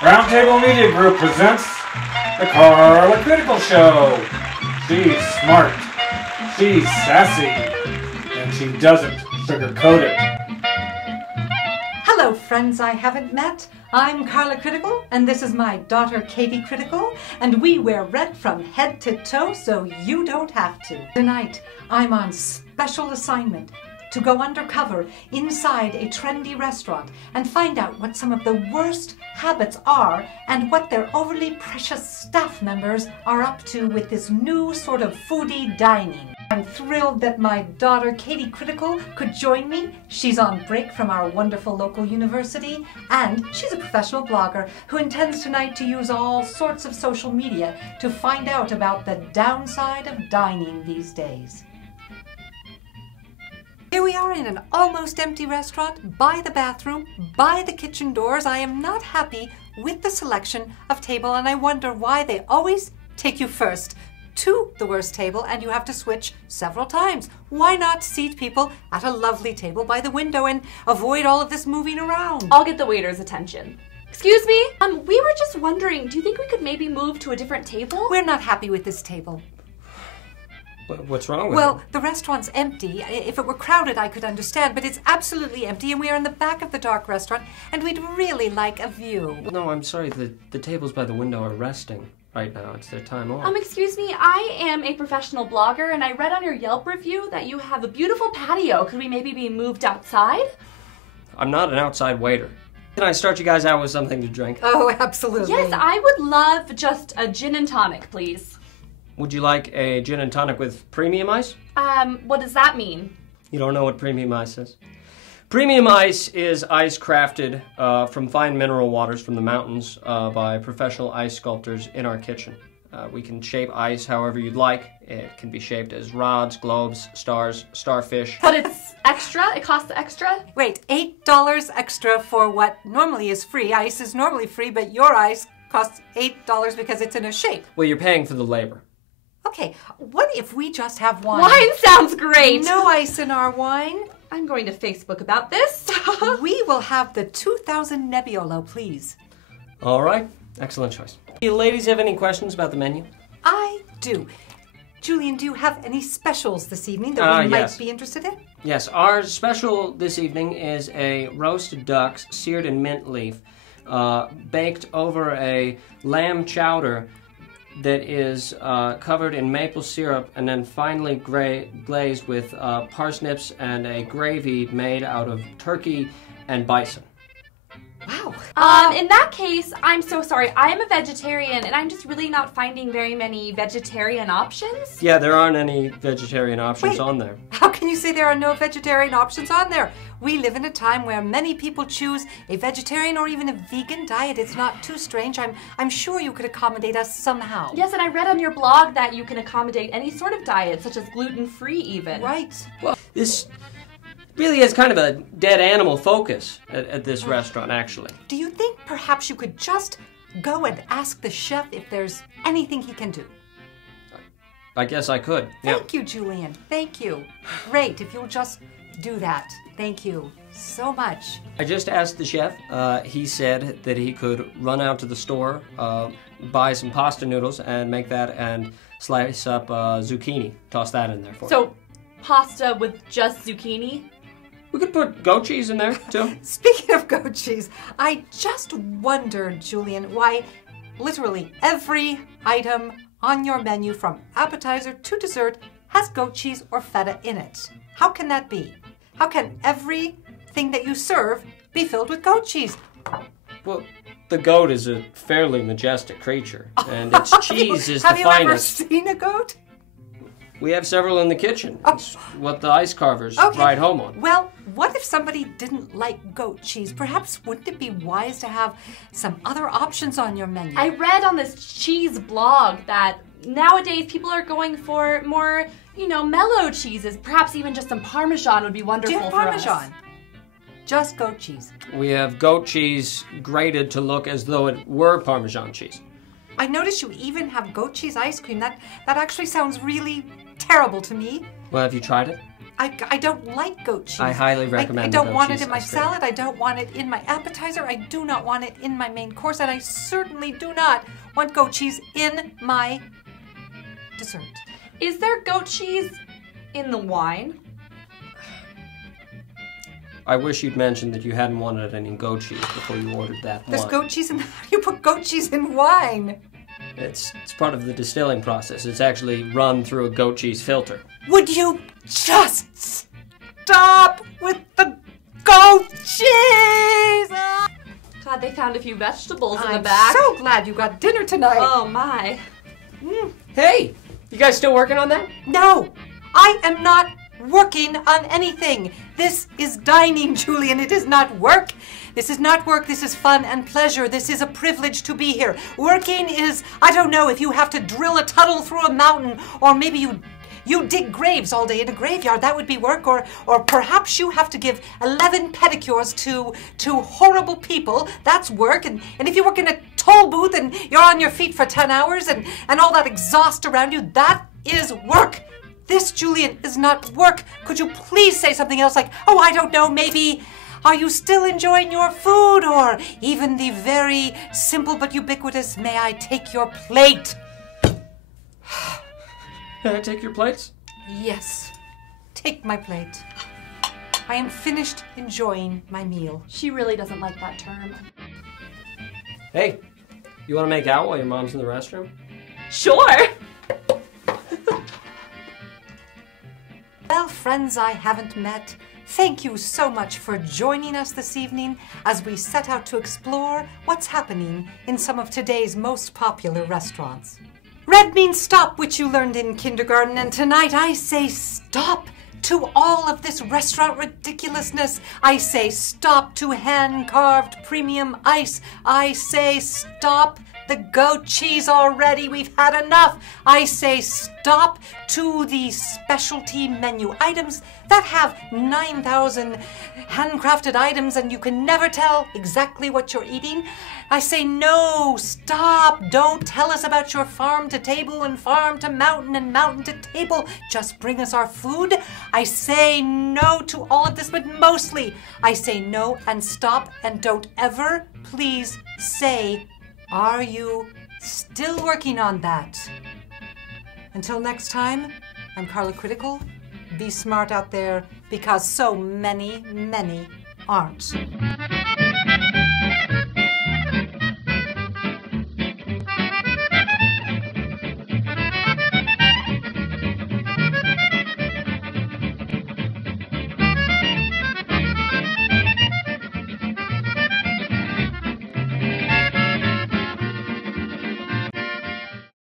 Roundtable Media Group presents the Carla Critical Show. She's smart, she's sassy, and she doesn't sugarcoat it. Hello, friends I haven't met. I'm Carla Critical, and this is my daughter Catie Critical, and we wear red from head to toe so you don't have to. Tonight, I'm on special assignment to go undercover inside a trendy restaurant and find out what some of the worst habits are and what their overly precious staff members are up to with this new sort of foodie dining. I'm thrilled that my daughter Catie Critical could join me. She's on break from our wonderful local university, and she's a professional blogger who intends tonight to use all sorts of social media to find out about the downside of dining these days. Here we are in an almost empty restaurant, by the bathroom, by the kitchen doors. I am not happy with the selection of table, and I wonder why they always take you first to the worst table and you have to switch several times. Why not seat people at a lovely table by the window and avoid all of this moving around? I'll get the waiter's attention. Excuse me? We were just wondering, do you think we could maybe move to a different table? We're not happy with this table. What's wrong with it? Well, the restaurant's empty. If it were crowded, I could understand, but it's absolutely empty, and we are in the back of the dark restaurant, and we'd really like a view. No, I'm sorry. The tables by the window are resting right now. It's their time off. Excuse me, I am a professional blogger, and I read on your Yelp review that you have a beautiful patio. Could we maybe be moved outside? I'm not an outside waiter. Can I start you guys out with something to drink? Oh, absolutely. Yes, I would love just a gin and tonic, please. Would you like a gin and tonic with premium ice? What does that mean? You don't know what premium ice is? Premium ice is ice crafted from fine mineral waters from the mountains by professional ice sculptors in our kitchen. We can shape ice however you'd like. It can be shaped as rods, globes, stars, starfish. But it's extra? It costs extra? Wait, $8 extra for what normally is free. Ice is normally free, but your ice costs $8 because it's in a shape. Well, you're paying for the labor. Okay, what if we just have wine? Wine sounds great! No ice in our wine. I'm going to Facebook about this. We will have the 2000 Nebbiolo, please. All right, excellent choice. You ladies have any questions about the menu? I do. Julian, do you have any specials this evening that we might be interested in? Yes, our special this evening is a roasted duck seared in mint leaf, baked over a lamb chowder that is covered in maple syrup and then finely glazed with parsnips and a gravy made out of turkey and bison. Wow. In that case, I'm so sorry. I am a vegetarian, and I'm just really not finding very many vegetarian options. Yeah, there aren't any vegetarian options on there. How can you say there are no vegetarian options on there? We live in a time where many people choose a vegetarian or even a vegan diet. It's not too strange. I'm sure you could accommodate us somehow. Yes, and I read on your blog that you can accommodate any sort of diet, such as gluten-free even. Right. Well, this really is kind of a dead animal focus at this restaurant, actually. Do you think perhaps you could just go and ask the chef if there's anything he can do? I guess I could. Thank you, Julian. Thank you. Great, if you'll just do that. Thank you so much. I just asked the chef. He said that he could run out to the store, buy some pasta noodles, and make that and slice up zucchini. Toss that in there for me. So, pasta with just zucchini? We could put goat cheese in there, too. Speaking of goat cheese, I just wondered, Julian, why literally every item on your menu from appetizer to dessert has goat cheese or feta in it. How can that be? How can everything that you serve be filled with goat cheese? Well, the goat is a fairly majestic creature, and its cheese is the finest. Have you ever finest. seen a goat? We have several in the kitchen. It's what the ice carvers ride home on. Well, what if somebody didn't like goat cheese? Perhaps wouldn't it be wise to have some other options on your menu? I read on this cheese blog that nowadays people are going for more, mellow cheeses. Perhaps even just some Parmesan would be wonderful for us. Do you have Parmesan? Just goat cheese. We have goat cheese grated to look as though it were Parmesan cheese. I noticed you even have goat cheese ice cream. That actually sounds really terrible to me. Well, have you tried it? I don't like goat cheese. I highly recommend I the don't goat want it cheese in my ice cream. salad. I don't want it in my appetizer. I do not want it in my main course. And I certainly do not want goat cheese in my dessert. Is there goat cheese in the wine? I wish you'd mentioned that you hadn't wanted any goat cheese before you ordered that There's wine. goat cheese in... How do you put goat cheese in wine? It's part of the distilling process. It's actually run through a goat cheese filter. Would you just stop with the goat cheese? God, they found a few vegetables in the I'm back. so glad you got dinner tonight. Oh my. Hey! You guys still working on that? No, I am not working on anything. This is dining, Julian. It is not work. This is not work. This is fun and pleasure. This is a privilege to be here. Working is, I don't know, if you have to drill a tunnel through a mountain, or maybe you dig graves all day in a graveyard. That would be work. Or perhaps you have to give 11 pedicures to horrible people. That's work. And if you work in a toll booth and you're on your feet for 10 hours and all that exhaust around you, that is work. This, Julian, is not work. Could you please say something else like, oh, I don't know, maybe, are you still enjoying your food? Or even the very simple but ubiquitous, may I take your plate? Can I take your plates? Yes, take my plate. I am finished enjoying my meal. She really doesn't like that term. Hey, you want to make out while your mom's in the restroom? Sure. Well, friends I haven't met, thank you so much for joining us this evening as we set out to explore what's happening in some of today's most popular restaurants. Red means stop, which you learned in kindergarten, and tonight I say stop to all of this restaurant ridiculousness. I say stop to hand-carved premium ice. I say stop the goat cheese already. We've had enough. I say stop to the specialty menu items that have 9,000 handcrafted items and you can never tell exactly what you're eating. I say no, stop. Don't tell us about your farm to table and farm to mountain and mountain to table. Just bring us our food. I say no to all of this, but mostly I say no and stop, and don't ever please say, are you still working on that? Until next time, I'm Carla Critical. Be smart out there, because so many aren't.